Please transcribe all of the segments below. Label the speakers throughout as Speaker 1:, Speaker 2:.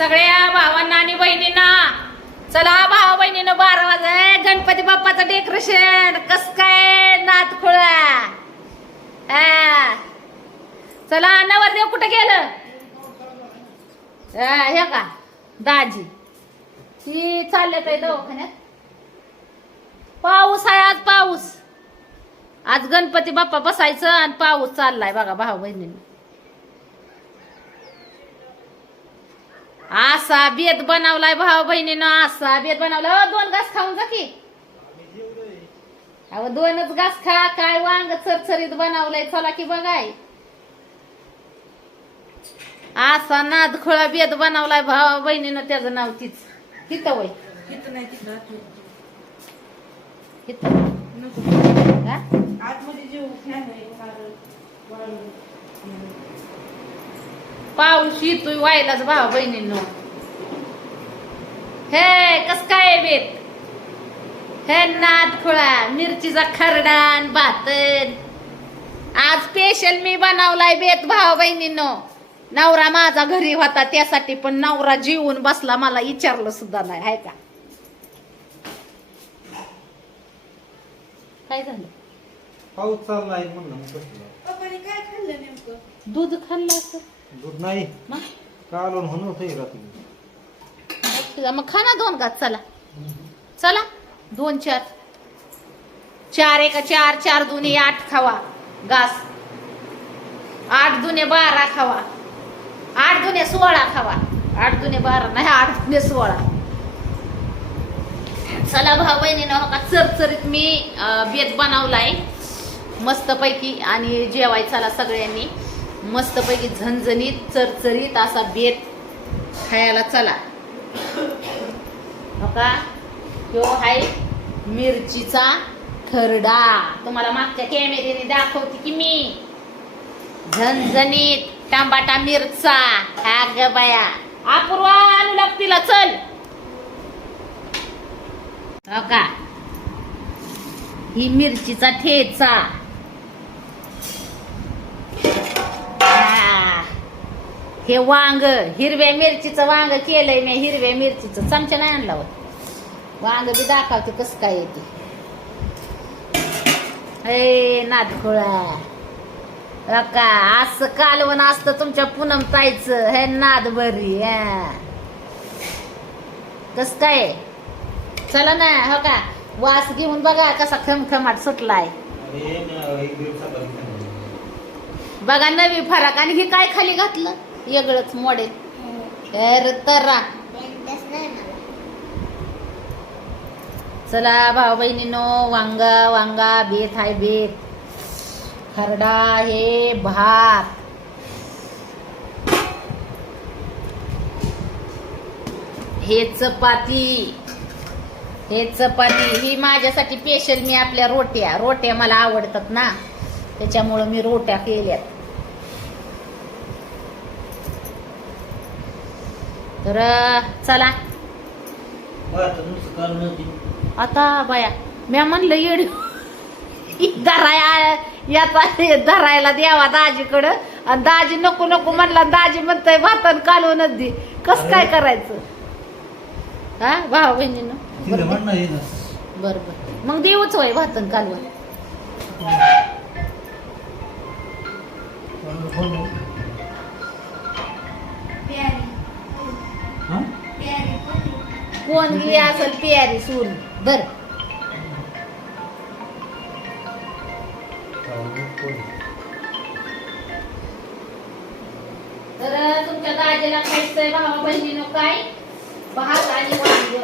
Speaker 1: सगळ्या भावांना आणि बहिणींना. चला भावा बहिणीनं बारा वाजाय गणपती बाप्पाचं डेकोरेशन कस काय नात खुळा. चला नवरदेव कुठं गेलं? हे का? दाजी. ती चालले ते दवाखान्यात. पाऊस आहे आज पाऊस. आज गणपती बाप्पा बसायचं आणि पाऊस चाललाय बघा भाऊ बहिणींनी. असा बेत बनवलाय भाऊ बहिणीनं असा बेत बनवला दोन घास खाऊन जा की. अहो दोनच घास खा काय वांग चरचरीत बनवलंय चला की बघाय. असा नाद खोळा बेत बनवलाय भाऊ बहिणीनं त्याचं नाव तीच. तिथं वय.
Speaker 2: तिथं आतमध्ये.
Speaker 1: तिथं
Speaker 2: नको.
Speaker 1: का?
Speaker 2: आतमध्ये जेव फॅन आहे कारण वाळू.
Speaker 1: पाऊस येतोय व्हायलाच भाऊ बहिणींनो. हे कस काय बेत? हे नाद खुळा मिरचीचा खरडान भातन. आज स्पेशल मी बनवलाय बेत भाऊ बहिणींनो. नवरा माझा घरी होता त्यासाठी पण नवरा जीवन बसला मला विचारलं सुद्धा नाही हाय का? काय झालं?
Speaker 3: पाऊस चाललाय म्हणलं मग बसलो.
Speaker 2: पप्पाने काय खाल्लं नेमकं?
Speaker 1: दूध खाल्लं असं?
Speaker 3: दूध नाही.
Speaker 1: मग
Speaker 3: कालून म्हणून होतं रात्री.
Speaker 1: तुझा मग खा ना दोन घात चला. चला दोन चार. चार एका चार चार दुने आठ खावा. घास. आठ दुने बारा खावा. आठ दुने सोळा खावा. आठ दुने बारा नाही आठ दुने सोळा. चला भाऊ बहिणीनं हो का चरचरीत मी बेत बनवलाय. मस्तपैकी आणि जेवाय चला सगळ्यांनी. मस्तपैकी झणझणीत चरचरीत असा बेत खायला चला. का तो हाय मिरचीचा थरडा. तुम्हाला मागच्या कॅमेऱ्याने दाखवते की मी. झणझणीत टमाटा मिरचा. हा ग बाया. अपूर्वा आणू लागतील चल. हो का ही मिरचीचा ठेचा हा. हे वांग हिरव्या मिरचीचं वांग केलंय मी हिरव्या मिरचीचं. चमचा नाही आणला. वांग बी दाखवते कस काय येते हे नादखोळा. का असं कालवण असतं तुमच्या पूनम ताईचं. हे नाद बरी कस काय चला ना हो का? वास घेऊन बघा कसा खमखमाट सुटलाय. बघा नवी फरक. आणि हे काय खाली घातलं? वेगळंच मॉडेल तर तरा. चला भाऊ बहिणीनो वांगा वांगा बेत हाय बेत. खरडा हे भात. हे चपाती. हे चपाती. ही माझ्यासाठी स्पेशल मी आपल्या रोट्या. रोट्या मला आवडतात ना. त्याच्यामुळं मी रोट्या केल्यात. तर चला.
Speaker 3: आता
Speaker 1: बाया म्या म्हणलं येड. धराया याचा धरायला द्यावा दाजीकडं. आणि दाजी नको नको म्हणला दाजी म्हणतोय भातन कालवूनच दे. कस काय करायचं? हा भाऊ बहिणीनं? बरं. बरं बरं. मग देऊच वय भातन कालवण
Speaker 3: कोणाला
Speaker 1: कोण गेली असेल तयारी सून. बर. तर तुमच्या दाजीला खायचंय भावा बहिणीनं काय? भात आणि वांग.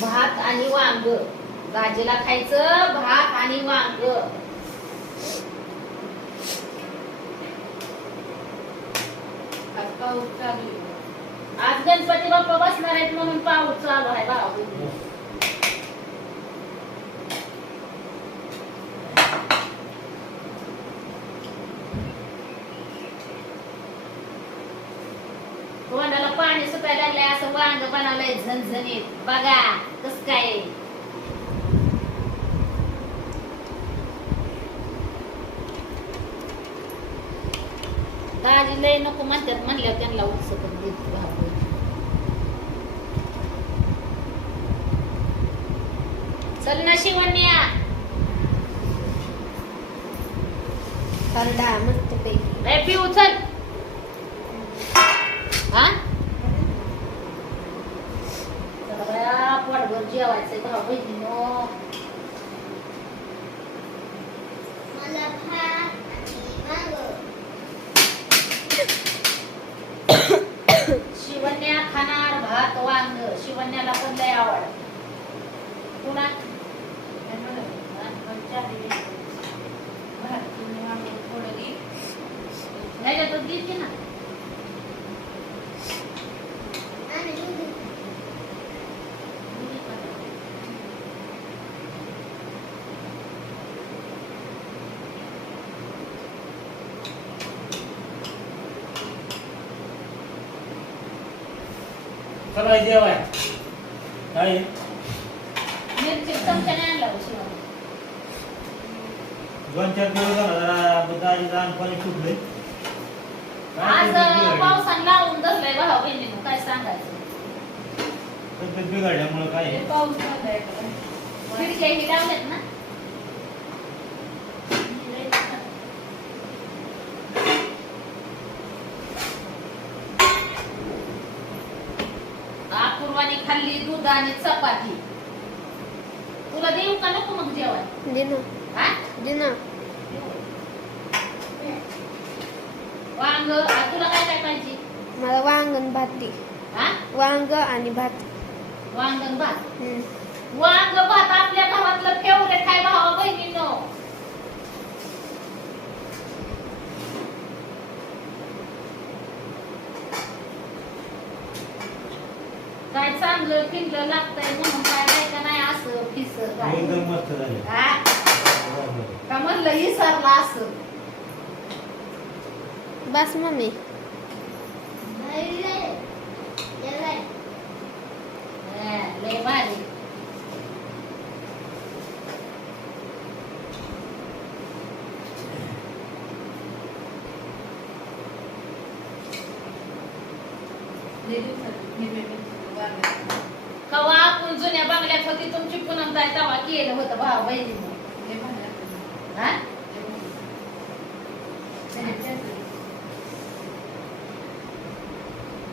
Speaker 1: भात आणि वांग. दाजीला खायचं भात आणि वांग.
Speaker 2: आज
Speaker 1: आज गणपती बाप्पा बसणार आहेत म्हणून पाऊस चालू आहे भावा तोंडाला पाणी सुटायला लागलंय असं वांग बनवलंय झणझणीत. बघा कस काय दाजी लय नको म्हणतात म्हणल्यावर त्यांना उत्सव पण भाऊ बहीण. चल ना शिवण्या.
Speaker 4: खरडा मस्त पैकी.
Speaker 1: ए हा? बाया, पोटभर जेवायचंय भाऊ बहिणीनो.
Speaker 4: मला भात
Speaker 1: शिवण्या खाणार भात वांग. शिवण्याला पण लय आवड. पुन्हा नाही तर देते ना
Speaker 3: चला जेवाय काय?
Speaker 1: हो
Speaker 3: दोन चार दिवस झाला जरा पाणी सुटलंय
Speaker 1: आज पावसानं लावून धरलंय भाऊ बहिणीनं काय सांगायचं.
Speaker 3: तब्येत बिघडल्यामुळं काय? आहे?
Speaker 2: पाऊस?
Speaker 1: खिडक्या ही लावल्यात ना? खाल्ली दूध आणि चपाती. तुला देऊ का नको मग जेवण? हा? वांग आ, तुला काय काय पाहिजे?
Speaker 4: मला वांगण भाती
Speaker 1: हा?
Speaker 4: वांग आणि भात.
Speaker 1: वांगण भात?
Speaker 4: हम्म.
Speaker 1: वांग भात आपल्या घरातलं फेवरेट आहे भावा बहिणीनो काय चांगलं पिंगलं लागतंय म्हणून काय नाही का नाही असं फिस काय.
Speaker 3: एकदम मस्त झाले.
Speaker 1: हा? का म्हणलं विसरला असं?
Speaker 4: बस मम्मी.
Speaker 1: हा, लय भारी.
Speaker 2: दिवसात.
Speaker 1: कवा आपण जुन्या बंगल्यात होती तुमची पुनम ताई तेव्हा केलं होतं
Speaker 2: भारी लागतं.
Speaker 1: हा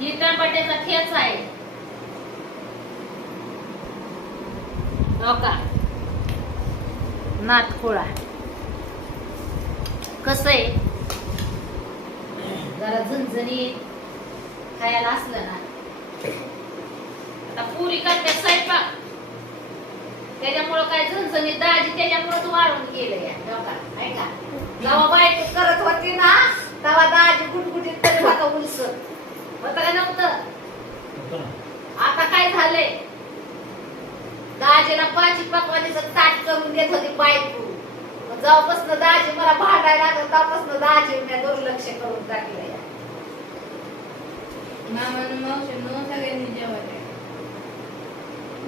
Speaker 1: ही? टमाट्याचा ठेच आहे. हो का? नातखोळा कस आहे? जरा झणझणी खायला असलं ना. आता पुरी करते स्वयंपाक. त्याच्यामुळं काय झणझणी दाजी त्याच्यामुळंच वाढून गेलं या का? जेव्हा बायको करत होती ना तेव्हा दाजी गुटगुटीत तरी होता उलस. होतं का नव्हतं. आता काय झालंय? दाजीला पाची पकवानीचं ताट करून देत होती बायको. मग जेव्हापासनं दाजी मला भांडायला लागलं तेव्हापासनं दाजी मी दुर्लक्ष करून टाकलं या
Speaker 2: मामानं मावशीनं सगळ्यांनी जेवायला.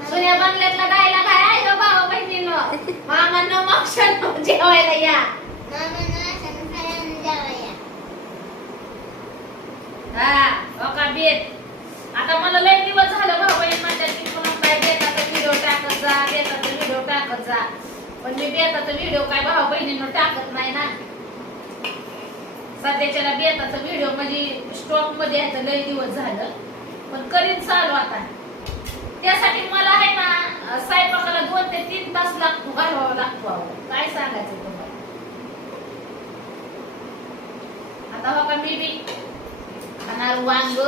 Speaker 1: जुन्या बंगल्यातला गायला काय आहे हो भावा बहिणीनं. मामांना मावशांना जेवायला या. हा हो का बेत. आता मला लय दिवस झालं भाऊ बहीण माझ्या की काय बेताचा व्हिडिओ टाकत जा बेताचा व्हिडिओ टाकत जा. पण मी बेताचा व्हिडिओ काय भाऊ बहिणीनं टाकत नाही ना. सध्याच्याला बेताचा व्हिडिओ म्हणजे स्टॉकमध्ये यायचं लय दिवस झालं. पण करीन चालू आता. त्यासाठी मला आहे ना स्वयंपाकाला दोन ते तीन तास लागतो घालवावा लागतो काय सांगायचं तुम्हाला? आता हो का मी बी खाणार वांग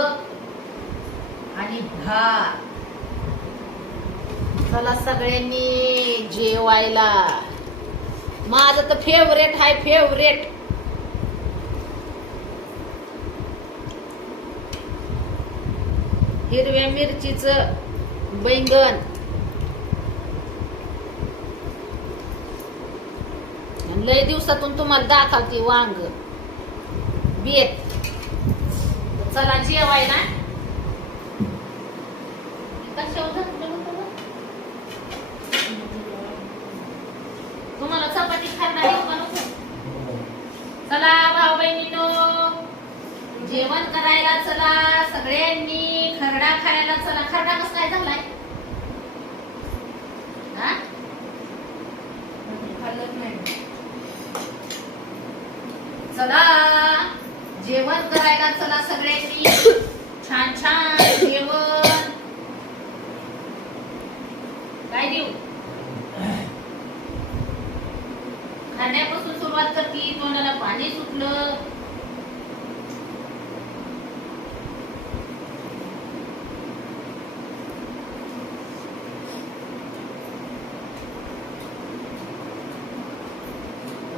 Speaker 1: आणि भात. चला सगळ्यांनी जेवायला. माझं तर फेवरेट आहे फेवरेट हिरव्या मिरचीचं बैंगन लय दिवसातून तुम्हाला दाखवते वांग बेत चला जेवाय ना झाकलं होतं तुम्हाला चपाती खाणार येऊ का चला भाऊ बहिणीनो जेवण करायला चला सगळ्यांनी खरडा खायला चला खरडा कसा काय झालाय हा?
Speaker 2: खाल्लंच नाही
Speaker 1: चला. जेवण करायला चला सगळ्यांनी. छान छान. जेवण. काय देऊ? खाण्यापासून सुरुवात करती. तोंडाला पाणी सुटलं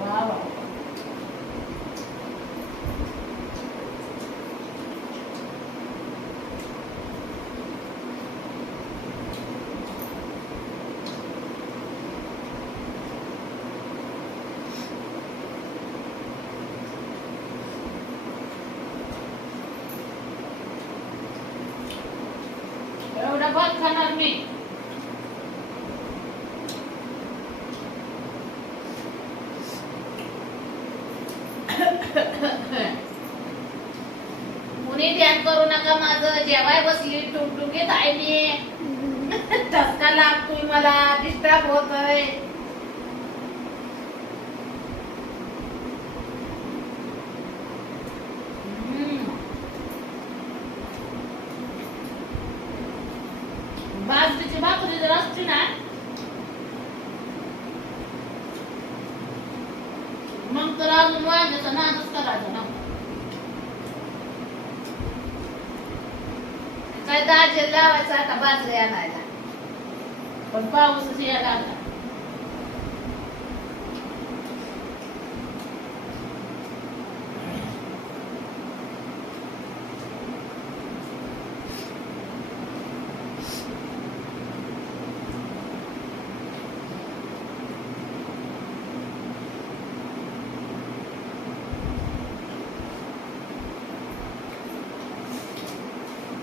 Speaker 1: वा वा एवढा भात खाणार मी कुणी ध्यान करू नका माझं जेवाय बसली टुकटुकीत आहे मी. ठसका लागतोय मला डिस्टर्ब होतोय हम्म. बाजरीची भाकरी जर असती ना मग तर अजून वांग्याचा नादच करायचा ना काय दाजे लावायचा आता बाजरी आणायला पण पाऊस यायला लागला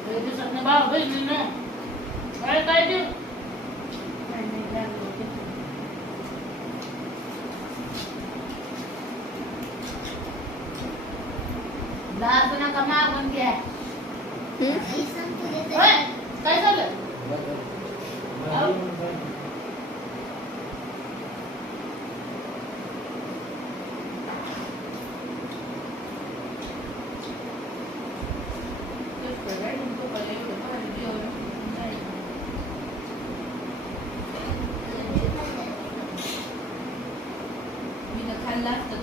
Speaker 1: लय दिवसातनं भाऊ बहिणींनो काय काय देऊ
Speaker 2: काय नाही लागलं होतं.
Speaker 1: लाज नका मागून घ्या
Speaker 4: हं?
Speaker 1: होय? काय झालं
Speaker 2: तेच तर आहे, तुमचं पहिले एवढं भारी जेवण नाही. मी तर खाल्लं असतं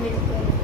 Speaker 1: 面对。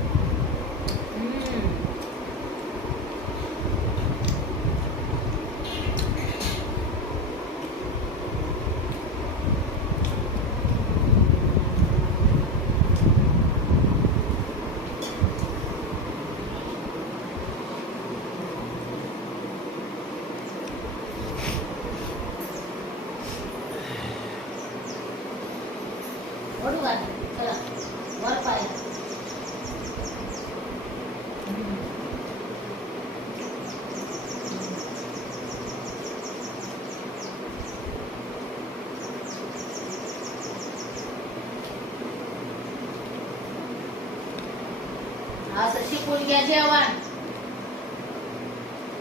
Speaker 1: घ्या जेवण.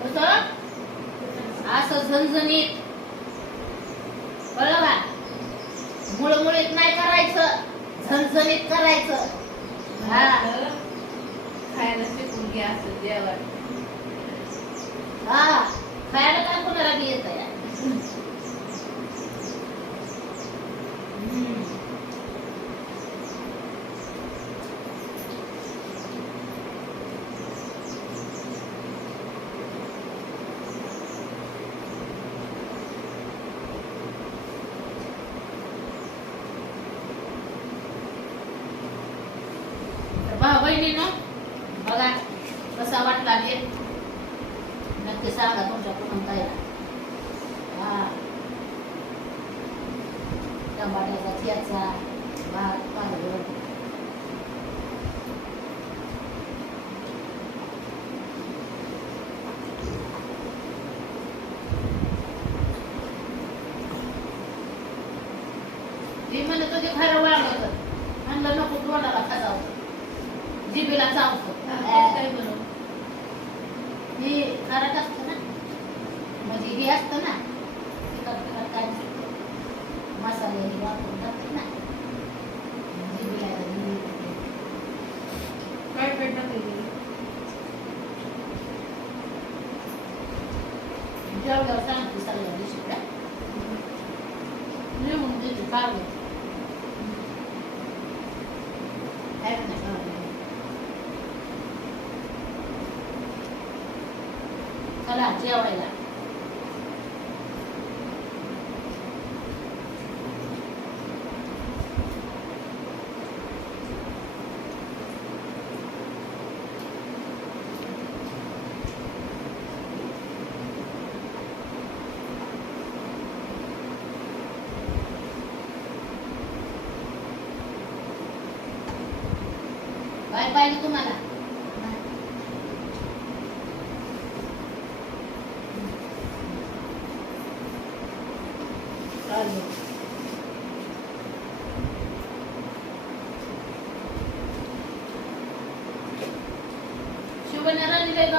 Speaker 1: कसं असं झणझणीत. का मुळमुळीत नाही करायचं. झणझणीत करायचं. हा.
Speaker 2: खायला शिकून घ्या असं जेवण.
Speaker 1: हा. खायला काय कोणाला बी येत या માટે રથયાત્રા બહાર પાડો 諦
Speaker 2: めない。バイバイ
Speaker 1: リクマラ那那 đi lên.